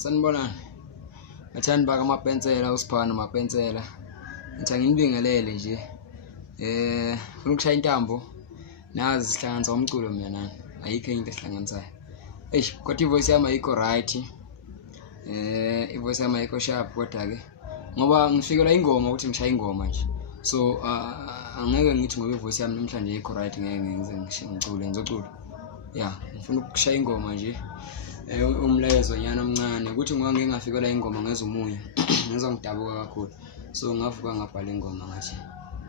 Sanibonani. Ngathanda baka Mapensela usiphana Mapensela. Ngithanga inibingelele nje. Ufuna ukushaya intambo. Nazi sihlanganisa umculo mina nani. Ayikho into esihlanganisayo. Kodwa ivoice yami ayikho right. Ivoice yami ayikho sharp kodwa ke ngoba ngifikela ingoma ukuthi ngishaya ingoma nje. So angeke ngithi ngoba ivoice yami namhlanje ayikho right ngeke ngize ngicule ngizocula. Yeah, ngifuna ukushaya ingoma nje. Umlayezo nyana omncane ukuthi ngoba ngeke ngafikela ingoma ngeza umunya ngizongidabuka kakhulu. So ngavuka ngabhala ingoma ngathi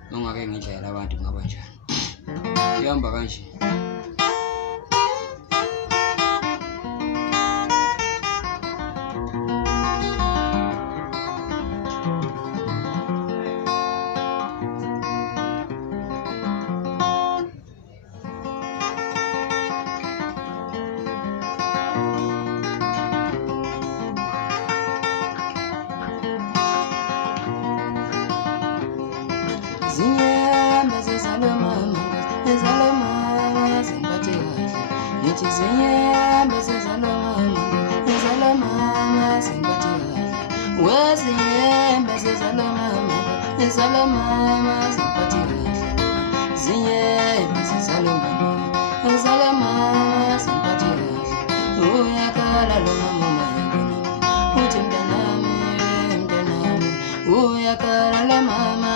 ngongake ngidlela abantu ngaba njani. Ihamba kanje. Mama,